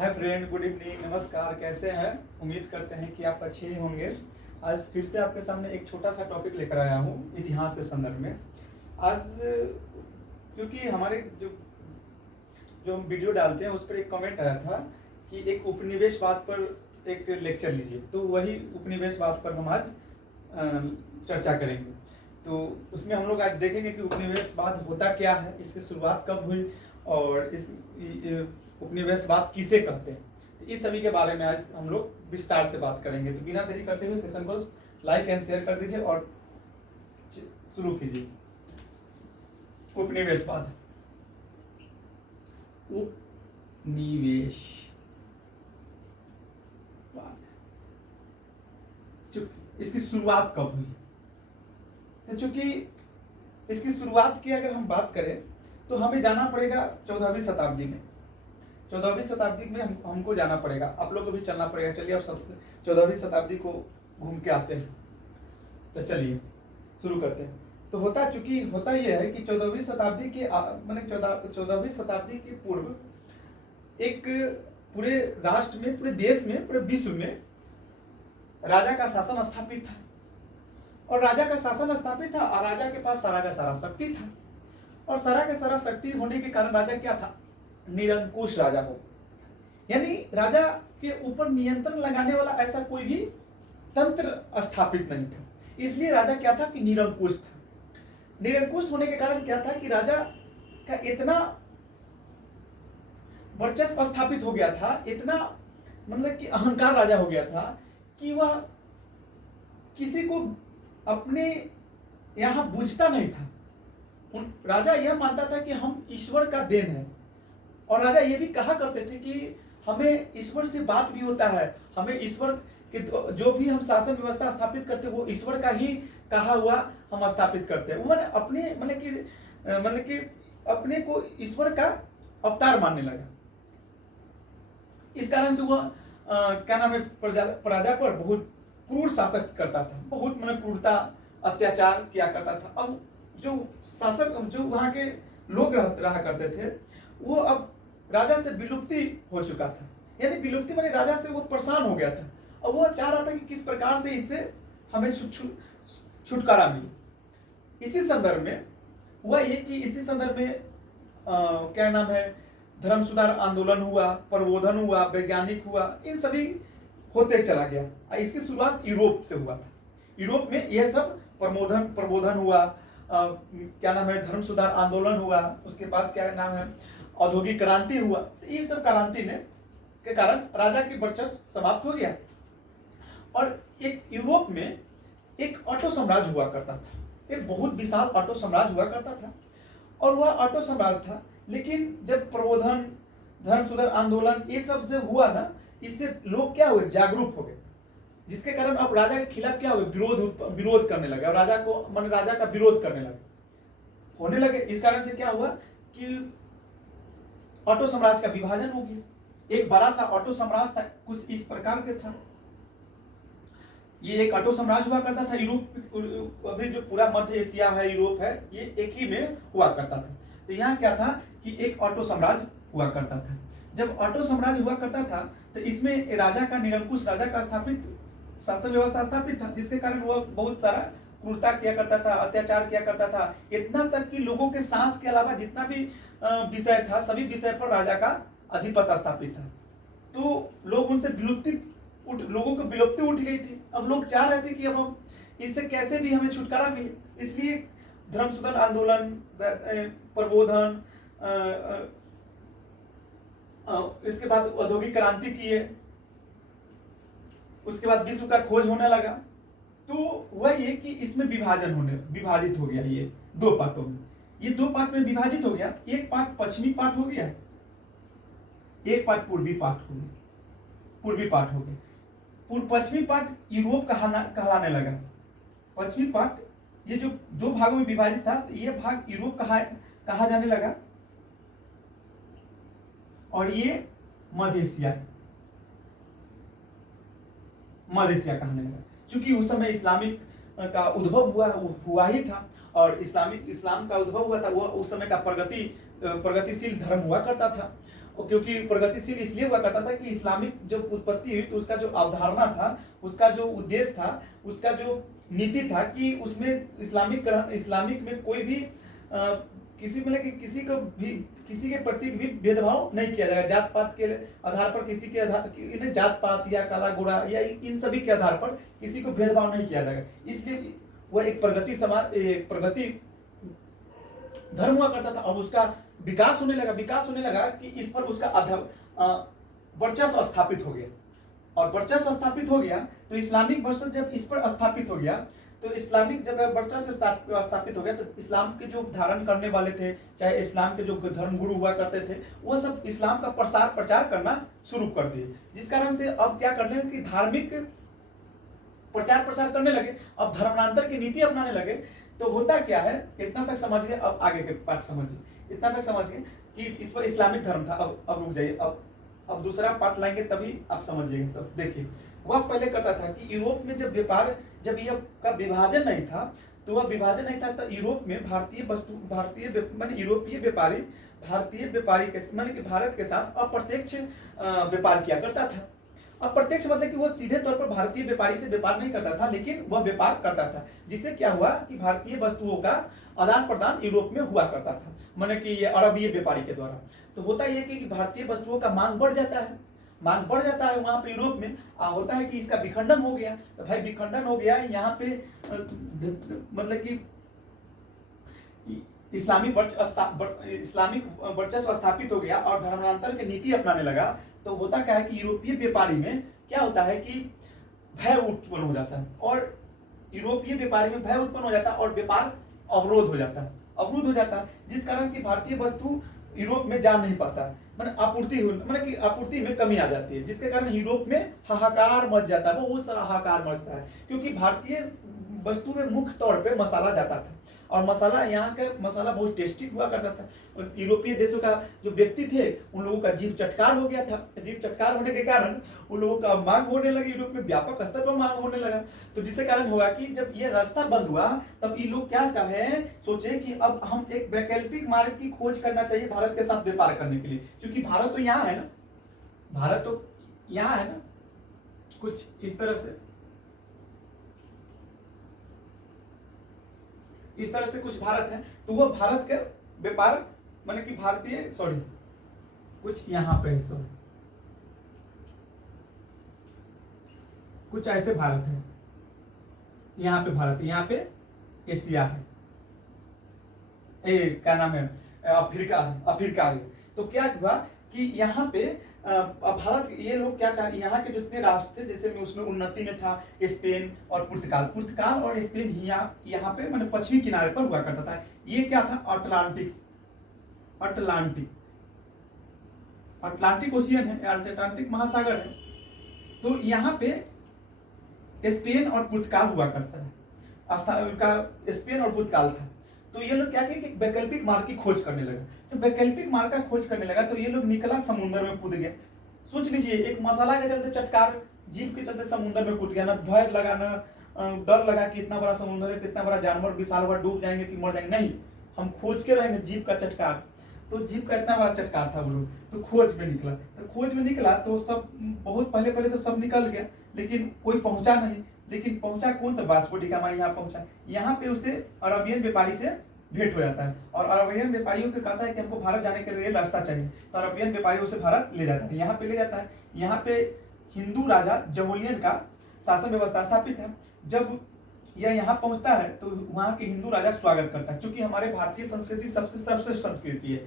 Hi friend, good evening, नमस्कार। कैसे हैं? उम्मीद करते हैं कि आप अच्छे ही होंगे। आज फिर से आपके सामने एक छोटा सा टॉपिक लेकर आया हूँ इतिहास के संदर्भ में। आज क्योंकि हमारे जो जो हम वीडियो डालते हैं उस पर एक कमेंट आया था कि एक उपनिवेशवाद पर एक लेक्चर लीजिए, तो वही उपनिवेशवाद पर हम आज चर्चा करेंगे। तो उसमें हम लोग आज देखेंगे कि उपनिवेशवाद होता क्या है, इसकी शुरुआत कब हुई और इस उपनिवेशवाद किसे कहते हैं। तो इस सभी के बारे में आज हम लोग विस्तार से बात करेंगे। तो बिना देरी करते हुए सेशन को लाइक एंड शेयर कर दीजिए और शुरू कीजिए। उपनिवेशवाद, इसकी शुरुआत कब हुई? तो चूंकि इसकी शुरुआत की अगर हम बात करें तो हमें जाना पड़ेगा 14वीं शताब्दी में। 14वीं शताब्दी में हमको जाना पड़ेगा, आप लोग को भी चलना पड़ेगा। चलिए अब 14वीं शताब्दी को घूम के आते हैं। तो चलिए शुरू करते हैं। तो होता यह है कि 14वीं शताब्दी के मतलब 14वीं शताब्दी के पूर्व एक पूरे राष्ट्र में, पूरे देश में, पूरे विश्व में राजा का शासन स्थापित था। और राजा का शासन स्थापित था और राजा के पास सारा का सारा शक्ति था। और सारा का सारा शक्ति होने के कारण राजा क्या था? निरंकुश राजा हो, यानी राजा के ऊपर नियंत्रण लगाने वाला ऐसा कोई भी तंत्र स्थापित नहीं था। इसलिए राजा क्या था कि निरंकुश था। निरंकुश होने के कारण क्या था कि राजा का इतना वर्चस्व स्थापित हो गया था, इतना मतलब कि अहंकार राजा हो गया था कि वह किसी को अपने यहाँ बूझता नहीं था। राजा यह मानता था कि हम ईश्वर का देन है। और राजा ये भी कहा करते थे कि हमें ईश्वर से बात भी होता है, हमें ईश्वर के जो भी हम शासन व्यवस्था स्थापित करते हैं वो ईश्वर का ही कहा हुआ हम स्थापित करते हैं। उन्होंने अपने मतलब कि अपने को ईश्वर का अवतार मानने लगा। इस कारण से वह क्या नाम है, प्रजा पर बहुत क्रूर शासक करता था, बहुत मतलब क्रूरता अत्याचार किया करता था। अब जो शासक, जो वहाँ के लोग रहा करते थे, वो अब राजा से विलुप्ति हो चुका था। यानी विलुप्ति माने राजा से वो परेशान हो गया था। और वो चाह रहा था कि किस प्रकार से इससे हमें छुटकारा मिले। इसी संदर्भ में हुआ ये कि इसी संदर्भ में क्या नाम है, धर्म सुधार आंदोलन हुआ, प्रबोधन हुआ, वैज्ञानिक हुआ, इन सभी होते चला गया। इसकी शुरुआत यूरोप से हुआ था। यूरोप में यह सब प्रबोधन हुआ, क्या नाम है, धर्म सुधार आंदोलन हुआ, उसके बाद क्या नाम है, औद्योगिक क्रांति हुआ। तो ये सब क्रांति के कारण राजा की वर्चस्व समाप्त हो गया। और एक यूरोप में एक ऑटो साम्राज्य हुआ करता था, एक बहुत विशाल ऑटो साम्राज्य हुआ करता था। और वह ऑटो साम्राज्य था, लेकिन जब प्रबोधन, धर्म सुधार आंदोलन ये सब जब हुआ ना, इससे लोग क्या हुए, जागरूक हो गए। जिसके कारण अब राजा के खिलाफ क्या हुआ, विरोध करने लगे और राजा का विरोध होने लगे। इस कारण से क्या हुआ कि ऑटो साम्राज्य का विभाजन हो गया। एक बड़ा सा ऑटो साम्राज्य था, कुछ इस प्रकार के था। ये एक ऑटो साम्राज्य हुआ करता था यूरोप, अभी जो पूरा मध्य एशिया है, यूरोप है, ये एक ही में हुआ करता था। तो यहाँ क्या था कि एक ऑटो साम्राज्य हुआ करता था। जब ऑटो साम्राज्य हुआ करता था तो इसमें राजा का, निरंकुश राजा का स्थापित शासन व्यवस्था स्थापित था, जिसके कारण वह बहुत सारा क्रूरता किया करता था, अत्याचार किया करता था। इतना तक कि लोगों के सांस के अलावा जितना भी विषय था, सभी विषय पर राजा का अधिपत्य स्थापित था। तो लोग उनसे लोगों को विलुप्ति उठ गई थी। अब लोग चाह रहे थे कि अब हम इनसे कैसे भी हमें छुटकारा मिले। इसलिए धर्म सुधार आंदोलन, प्रबोधन, इसके बाद औद्योगिक क्रांति किए, उसके बाद विश्व का खोज होने लगा। तो वह ये कि इसमें विभाजित हो गया, ये दो पार्टों में, ये दो पार्ट में विभाजित हो गया। एक पार्ट पश्चिमी पार्ट हो गया, एक पार्ट पूर्वी पार्ट हो गया। पश्चिमी पार्ट यूरोप कहलाने लगा। पश्चिमी पार्ट, ये जो दो भागों में विभाजित था, तो ये भाग यूरोप कहा जाने लगा और ये मध्य एशिया कहने लगा। क्योंकि उस समय इस्लामिक का उद्भव हुआ ही था और इस्लाम का उद्भव हुआ था। वो उस समय का प्रगतिशील धर्म हुआ करता था। और क्योंकि प्रगतिशील इसलिए हुआ करता था कि इस्लामिक जब उत्पत्ति हुई तो उसका जो अवधारणा था, उसका जो उद्देश्य था, उसका जो नीति था कि उसमें इस्लामिक में कोई भी किसी मतलब कि किसी के प्रति भी भेदभाव नहीं किया जाएगा। जात पात के आधार पर किसी के आधार जात पात या काला गोरा या इन सभी के आधार पर किसी को भेदभाव नहीं किया जाएगा। इसलिए वह एक प्रगति समाज, एक प्रगति धर्म हुआ करता था। अब उसका विकास होने लगा कि इस पर उसका वर्चस्व स्थापित हो गया। और वर्चस्व स्थापित हो गया तो इस्लामिक वर्चस्व जब इस पर स्थापित हो गया, तो इस्लामिक जब वर्चस्व स्थापित हो गया तो इस्लाम के जो धारण करने वाले थे, चाहे इस्लाम के जो धर्मगुरु हुआ करते थे, वह सब इस्लाम का प्रचार करना शुरू कर दिए। जिस कारण से अब क्या करने लगे कि धार्मिक प्रचार प्रसार करने लगे, अब धर्मांतर की नीति अपनाने लगे। तो होता क्या है, इतना तक समझ गए, अब आगे के पार्ट समझिए। इतना तक समझ गए कि इस पर इस्लामिक धर्म था। अब रुक जाइए, अब दूसरा पार्ट लाएंगे तभी आप समझिएगा। तो देखिए, वह पहले करता था कि यूरोप में जब ये का विभाजन नहीं था, तो वह विभाजन नहीं था, तो यूरोप में यूरोपीय व्यापारी भारतीय व्यापारी के माने कि भारत के साथ अप्रत्यक्ष व्यापार किया करता था। अप्रत्यक्ष मतलब कि वो सीधे तौर पर भारतीय व्यापारी से व्यापार नहीं करता था, लेकिन वह व्यापार करता था। जिससे क्या हुआ कि भारतीय वस्तुओं का आदान प्रदान यूरोप में हुआ करता था, माने कि ये अरबीय व्यापारी के द्वारा। तो होता यह कि भारतीय वस्तुओं का मांग बढ़ जाता है वहां पे यूरोप में। होता है कि इसका विखंडन हो गया। तो भाई विखंडन हो गया यहाँ पे, मतलब कि इस्लामिक वर्चस्व स्थापित हो गया और धर्मांतर की नीति अपनाने लगा। तो होता क्या है कि यूरोपीय व्यापारी में क्या होता है कि भय उत्पन्न हो जाता है, और यूरोपीय व्यापारी में भय उत्पन्न हो जाता है और व्यापार अवरुद्ध हो जाता है, जिस कारण की भारतीय वस्तु यूरोप में जा नहीं पाता है, कि आपूर्ति में कमी आ जाती है, जिसके कारण यूरोप में हाहाकार मच जाता है, बहुत सारा हाहाकार मचता है। क्योंकि भारतीय वस्तु में मुख्य तौर पे मसाला जाता था, और मसाला यहाँ का मसाला बहुत टेस्टी हुआ करता था। और यूरोपीय देशों का जो व्यक्ति थे उन लोगों का जीभ चटकार हो गया था। जीभ चटकार होने के कारण उन लोगों का मांग होने लगी, यूरोप में व्यापक स्तर पर मांग होने लगा। तो जिसके कारण हुआ कि जब ये रास्ता बंद हुआ तब ये लोग क्या कहे, सोचे कि अब हम एक वैकल्पिक मार्ग की खोज करना चाहिए भारत के साथ व्यापार करने के लिए, क्योंकि भारत तो यहाँ है ना, कुछ इस तरह से कुछ भारत है। तो वह भारत के व्यापार माने कि कुछ यहाँ पे है, कुछ ऐसे भारत है, यहाँ पे भारत है, यहाँ पे एशिया है, क्या नाम है, अफ्रीका है। तो क्या हुआ कि यहाँ पे भारत, ये लोग क्या चाह, यहाँ के जितने राष्ट्र थे, जैसे में उसमें उन्नति में था स्पेन और पुर्तगाल और स्पेन यहाँ पे मैंने पश्चिमी किनारे पर हुआ करता था। ये क्या था, अटलांटिक ओशियन है, अटलांटिक महासागर है। तो यहाँ पे स्पेन और पुर्तगाल हुआ करता है, स्पेन और पुर्तगाल था। तो ये लोग क्या किए कि वैकल्पिक मार्ग की खोज करने लगे। तो वैकल्पिक मार्ग का खोज करने लगा तो ये लोग निकला समुद्र में कूद गया। सोच लीजिए, एक मसाला के चलते चटकार, जीव के चलते समुद्र में कूद गया, ना भय लगा, ना डर लगा कि इतना बड़ा समुद्र है, कितना बड़ा जानवर विशाल हुआ, डूब जाएंगे कि मर जाएंगे। नहीं, हम खोज के रहेंगे जीव का चटकार। तो जीव का इतना बड़ा चटकार था वो लोग, तो खोज में निकला तो सब बहुत पहले तो सब निकल गया, लेकिन कोई पहुंचा नहीं। लेकिन पहुंचा कौन, तो वास्को डी गामा यहाँ पहुंचा। यहाँ पे उसे अरबियन व्यापारी से भेंट हो जाता है, और अरबियन व्यापारियों को कहता है कि हमको भारत जाने के लिए रास्ता चाहिए। तो अरबियन व्यापारी उसे भारत ले जाता है, यहाँ पे ले जाता है। यहाँ पे हिंदू राजा जमोलियन का शासन व्यवस्था स्थापित है। जब यह यहाँ पहुंचता है तो वहाँ के हिंदू राजा स्वागत करता है, क्योंकि हमारे भारतीय संस्कृति सबसे सर्वश्रेष्ठ संस्कृति है।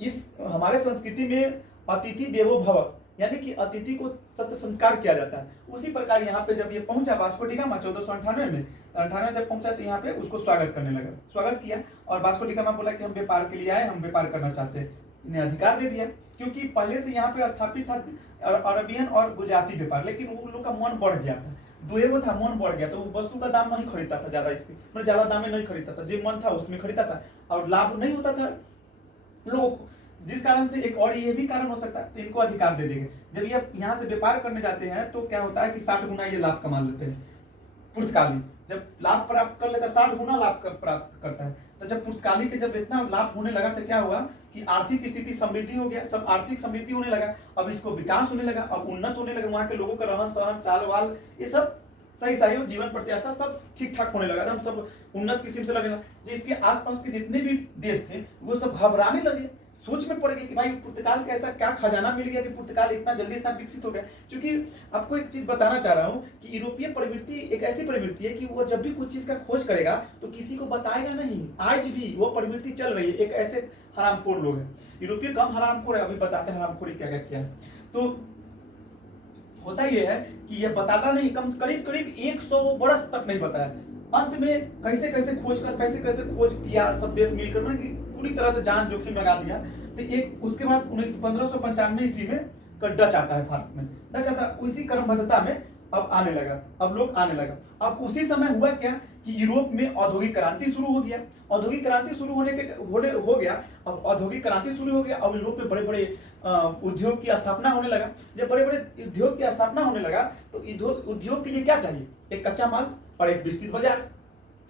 इस हमारे संस्कृति में अतिथि देवो भव, यानी कि अतिथि को सत्य संस्कार किया जाता है। उसी प्रकार यहाँ पे जब ये पहुंचा वास्को डी गामा 1498 में, 98 जब पहुंचा तो यहाँ पे उसको स्वागत करने लगा, स्वागत किया। और वास्को डी गामा बोला कि हम व्यापार के लिए आए, हम व्यापार करना चाहते हैं। इन्हें अधिकार दे दिया, क्योंकि पहले से यहाँ पे स्थापित था अरबियन और गुजराती व्यापार, लेकिन वो लोग का मन बढ़ गया था, दुएगो था, मन बढ़ गया। तो वस्तु का दाम नहीं खरीदता था ज्यादा, इसमें मतलब ज्यादा दाम में नहीं खरीदता था, जो मन था उसमें खरीदता था, और लाभ नहीं होता था लोगों को। जिस कारण से एक और ये भी कारण हो सकता है, तो इनको अधिकार दे देंगे। जब ये यहाँ से व्यापार करने जाते हैं तो क्या होता है कि 60 गुना ये लाभ कमा लेते हैं। पुर्तगाली जब लाभ प्राप्त कर लेता है, 60 गुना लाभ प्राप्त करता है। तो जब पुर्तगाली के जब इतना लाभ होने लगा तो क्या हुआ कि आर्थिक स्थिति समृद्धि हो गया, सब आर्थिक समृद्धि होने लगा, अब इसको विकास होने लगा, अब उन्नत होने लगा, वहाँ के लोगों का रहन सहन चाल वाल ये सब सही सही हो, जीवन प्रत्याशा सब ठीक ठाक होने लगा, हम सब उन्नत किस्म से लगेगा। जिसके आसपास के जितने भी देश थे वो सब घबराने लगे, सोच में पड़ गए कि भाई पुर्तगाल का ऐसा क्या खजाना मिल गया कि पुर्तगाल इतना जल्दी इतना विकसित हो गया। क्योंकि आपको एक चीज बताना चाह रहा हूँ कि यूरोपीय प्रवृत्ति एक ऐसी प्रवृत्ति है कि वो जब भी कुछ चीज का खोज करेगा तो किसी को बताएगा नहीं। आज भी वो प्रवृत्ति चल रही है। एक ऐसे हरामखोर लोग हैं, यूरोपीय कम हरामखोर है, अभी बताते हैं हरामखोरी क्या क्या किया। तो होता यह है कि यह बताता नहीं, कम करीब करीब 100 वर्ष तक नहीं बताया। अंत में कैसे कैसे खोज कर कैसे कैसे खोज किया सब देश मिलकर, मतलब पूरी तरह से जान जोखिम लगा दिया। तो एक उसके बाद 1595 ईस्वी में डच आता है भारत में। डच आता उसी क्रमबद्धता में अब आने लगा, अब लोग आने लगा। अब उसी समय हुआ क्या कि यूरोप में औद्योगिक क्रांति शुरू हो गया। औद्योगिक क्रांति शुरू हो गया। अब औद्योगिक क्रांति शुरू हो गया, अब यूरोप में बड़े बड़े उद्योग की स्थापना होने लगा। जब बड़े बड़े उद्योग की स्थापना होने लगा तो उद्योग के लिए क्या चाहिए? एक कच्चा माल और एक विस्तृत बाजार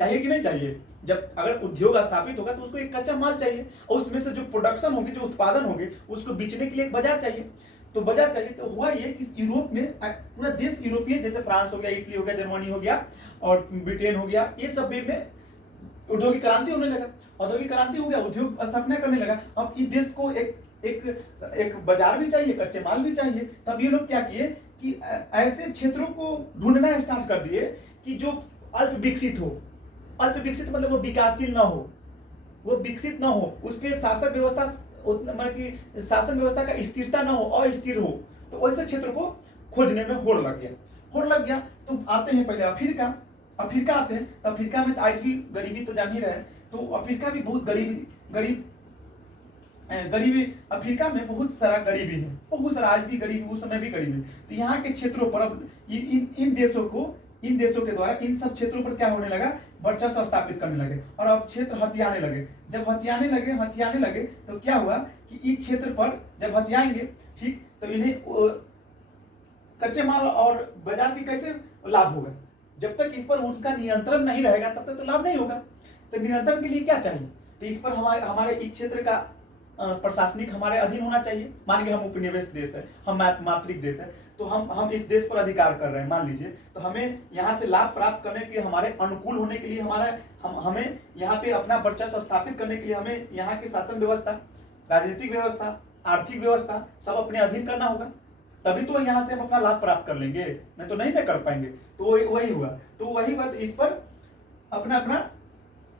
चाहिए कि नहीं चाहिए? जब अगर उद्योग स्थापित होगा तो उसको एक कच्चा माल चाहिए और उसमें से जो प्रोडक्शन होगी, जो उत्पादन होंगे, उसको बेचने के लिए एक बाजार चाहिए। तो बाजार चाहिए। तो हुआ ये कि यूरोप में पूरा देश यूरोपीय, जैसे फ्रांस हो गया, इटली हो गया, जर्मनी हो गया और ब्रिटेन हो गया, ये सब में औद्योगिक क्रांति होने लगा। औद्योगिक क्रांति हो गया, उद्योग स्थापना करने लगा। अब इस देश को एक बाजार भी चाहिए, कच्चे माल भी चाहिए। तब ये लोग क्या किए कि ऐसे क्षेत्रों को ढूंढना स्टार्ट कर दिए कि जो अल्प विकसित हो। अल्प विकसित मतलब वो विकासशील ना हो, वो विकसित ना हो, उस पर शासक व्यवस्था मतलब कि शासन व्यवस्था का स्थिरता ना हो, अस्थिर हो। तो वैसे क्षेत्र को खोजने में होड़ लग गया। तो आते हैं पहले अफ्रीका आते हैं। तो अफ्रीका में तो आज भी गरीबी तो जान ही रहे। तो अफ्रीका भी बहुत गरीबी अफ्रीका में बहुत सारा गरीबी है, बहुत सारा आज भी गरीबी, उस समय भी गरीबी। तो यहाँ के क्षेत्रों पर अब इन देशों के द्वारा इन सब क्षेत्रों पर क्या होने लगा? वर्चस्व स्थापित करने लगे और अब क्षेत्र हथियाने लगे। जब हथियाने लगे तो क्या हुआ कि इस क्षेत्र पर जब हथियाएंगे, ठीक, तो इन्हें कच्चे माल और बाजार की कैसे लाभ होगा? जब तक इस पर उनका नियंत्रण नहीं रहेगा तब तक तो लाभ नहीं होगा। तो नियंत्रण के लिए क्या चाहिए? तो इस पर हमारे इस क्षेत्र का प्रशासनिक हमारे अधीन होना चाहिए। मान के हम उपनिवेश देश है, हम मातृक देश है, तो हम इस देश पर अधिकार कर रहे हैं, मान लीजिए। तो हमें यहाँ से लाभ प्राप्त करने के लिए, हमारे अनुकूल होने के लिए, हमें यहाँ पे अपना वर्चस्व स्थापित करने के लिए हमें यहाँ की शासन व्यवस्था, राजनीतिक व्यवस्था, आर्थिक व्यवस्था सब अपने अधीन करना होगा। तभी तो यहाँ से हम अपना लाभ प्राप्त कर लेंगे, नहीं तो नहीं कर पाएंगे। तो वही हुआ। तो वही बात, इस पर अपना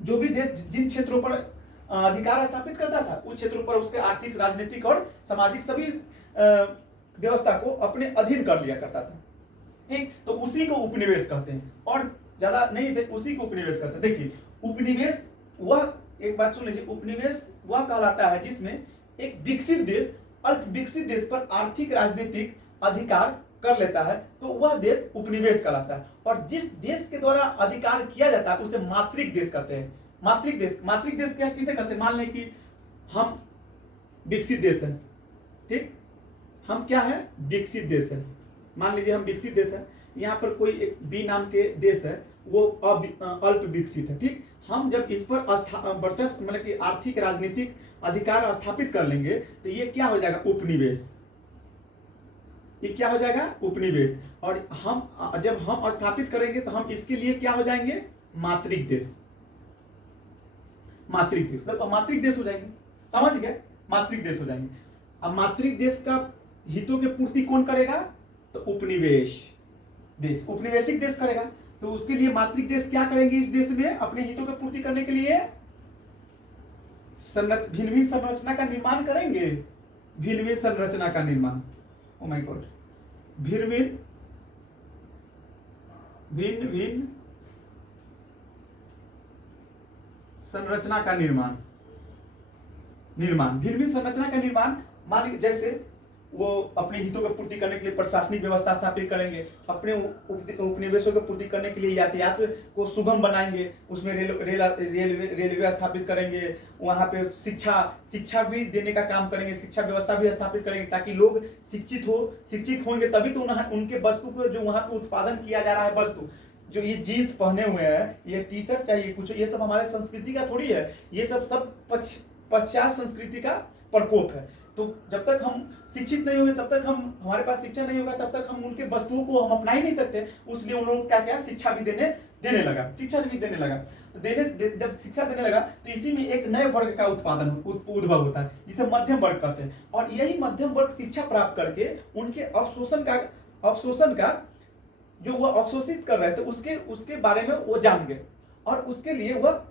जो भी देश जिन क्षेत्रों पर अधिकार स्थापित करता था, उस क्षेत्रों पर उसके आर्थिक, राजनीतिक और सामाजिक सभी व्यवस्था को अपने अधीन कर लिया करता था। ठीक, तो उसी को उपनिवेश कहते हैं और ज्यादा नहीं थे, उसी को उपनिवेश कहते हैं। देखिए, उपनिवेश वह, एक बात सुन लीजिए, उपनिवेश वह कहलाता है जिसमें एक विकसित देश अल्प विकसित देश पर आर्थिक राजनीतिक अधिकार कर लेता है, तो वह देश उपनिवेश कहलाता है। और जिस देश के द्वारा अधिकार किया जाता है उसे मातृक देश कहते हैं। मातृक देश क्या किसे कहते हैं? मान लें कि हम विकसित देश हैं, ठीक, हम क्या है? विकसित देश है। मान लीजिए हम विकसित देश है, यहाँ पर कोई एक बी नाम के देश है, वो अल्प विकसित है, ठीक। हम जब इस पर वर्चस्व मतलब कि आर्थिक राजनीतिक अधिकार स्थापित कर लेंगे तो ये क्या हो जाएगा? उपनिवेश। ये क्या हो जाएगा? उपनिवेश। और हम जब हम स्थापित करेंगे तो हम इसके लिए क्या हो जाएंगे? मातृक देश। मातृक देश हो जाएंगे, समझ गए? मातृक देश हो जाएंगे। अब मातृक देश का हितों की पूर्ति कौन करेगा? तो उपनिवेश देश, उपनिवेशिक देश करेगा। तो उसके लिए मातृक देश क्या करेंगे? इस देश में अपने हितों की पूर्ति करने के लिए भिन्न संरचना का निर्माण करेंगे। भिन्न संरचना का निर्माण, ओ माय गॉड, भिन्न संरचना का निर्माण भिन्न संरचना का निर्माण। मान लीजिए जैसे वो अपने हितों की पूर्ति करने के लिए प्रशासनिक व्यवस्था स्थापित करेंगे, अपने उपनिवेशों की पूर्ति करने के लिए यातायात को सुगम बनाएंगे, उसमें रेलवे स्थापित करेंगे, वहाँ पे शिक्षा भी देने का काम करेंगे, शिक्षा व्यवस्था भी स्थापित करेंगे ताकि लोग शिक्षित होंगे तभी तो उनके वस्तु को जो वहाँ पे उत्पादन किया जा रहा है, वस्तु जो ये जीन्स पहने हुए हैं, ये टी शर्ट चाहिए कुछ, ये सब हमारे संस्कृति का थोड़ी है। ये सब पश्चात संस्कृति का प्रकोप है। तो जब तक हम शिक्षित नहीं होंगे, तब तक हम हमारे पास शिक्षा नहीं होगा, तब तक हम उनके वस्तुओं को हम अपना ही नहीं सकते। उसलिए उन लोगों को क्या शिक्षा भी देने लगा, शिक्षा भी देने लगा। तो जब शिक्षा देने लगा तो इसी में एक नए वर्ग का उद्भव होता है, जिसे मध्यम वर्ग कहते हैं। और यही मध्यम वर्ग शिक्षा प्राप्त करके उनके अवशोषण का जो वो अवशोषित कर रहे थे उसके बारे में वो जान गए, और उसके लिए वह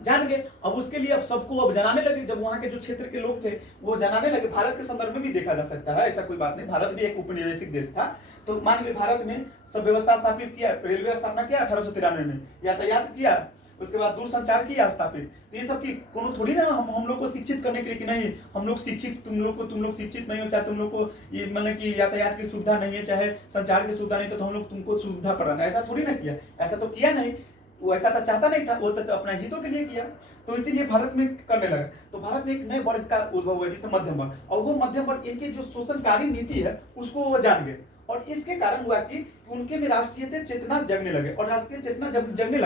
जान गए। अब उसके लिए अब सबको अब जनाने लगे। जब वहां के जो क्षेत्र के लोग थे वो जनाने लगे। भारत के संदर्भ में भी देखा जा सकता है, ऐसा कोई बात नहीं। भारत भी एक उपनिवेशिक देश था। तो मान लीजिए भारत में सब व्यवस्था स्थापित किया, रेलवे स्थापना किया 1893 में, यातायात किया, उसके बाद दूरसंचार किया स्थापित। तो ये सब की कोनो थोड़ी ना हम लोग को शिक्षित करने के लिए कि नहीं हम लोग शिक्षित, तुम लोग शिक्षित नहीं हो, चाहे तुम लोग को ये मतलब कि यातायात की सुविधा नहीं है, चाहे संचार की सुविधा नहीं, तो हम लोग तुमको सुविधा प्रदान, ऐसा थोड़ी ना किया। ऐसा तो किया नहीं, वो ऐसा तो चाहता नहीं था, वो तो अपना हितों के लिए किया। तो इसीलिए भारत में करने लगा। तो भारत में एक नए वर्ग का उद्भव हुआ जिसे मध्यम वर्ग, और वो मध्यम वर्ग इनकी जो शोषणकारी नीति है उसको वो जान गए। और इसके कारण हुआ कि उनके में राष्ट्रीय चेतना जगने लगे। और राष्ट्रीय चेतना जब जगने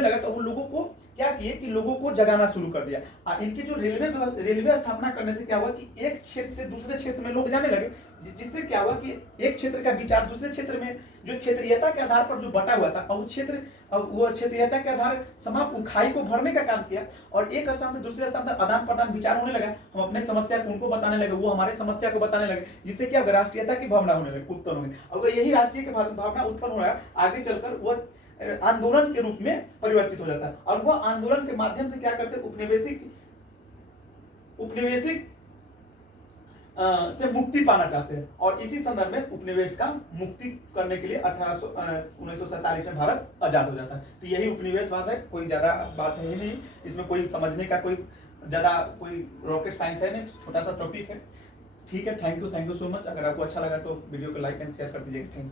लगा तो उन लोगों को क्या किए कि लोगों को जगाना शुरू कर दिया। इनकी जो रेलवे स्थापना करने से क्या हुआ कि एक क्षेत्र से दूसरे क्षेत्र में लोग जाने लगे, जिससे क्या हुआ कि एक क्षेत्र का विचार दूसरे क्षेत्र में जो क्षेत्रीयता के आधार पर जो बटा हुआ था, और वो क्षेत्रीयता के आधार समाप्त उखाई को भरने का काम किया। और एक स्थान से दूसरे स्थान तक आदान प्रदान विचार होने लगा। हम अपने समस्या को उनको बताने लगे, वो हमारे समस्या को बताने लगे, जिससे क्या राष्ट्रीयता की भावना होने लगी, उत्पन्न होने। और यही राष्ट्रीय की भावना उत्पन्न हो रहा आगे चलकर वो आंदोलन के रूप में परिवर्तित हो जाता है। और वह आंदोलन के माध्यम से क्या करते, उपनिवेशिक से मुक्ति पाना चाहते हैं। और इसी संदर्भ में उपनिवेश का मुक्ति करने के लिए 1947 में भारत आजाद हो जाता है। तो यही उपनिवेशवाद है, कोई ज्यादा बात है ही नहीं इसमें, कोई समझने का कोई ज्यादा कोई रॉकेट साइंस है नहीं, छोटा सा टॉपिक है। ठीक है, थैंक यू सो मच। अगर आपको अच्छा लगा तो वीडियो को लाइक एंड शेयर कर दीजिएगा। Thank you.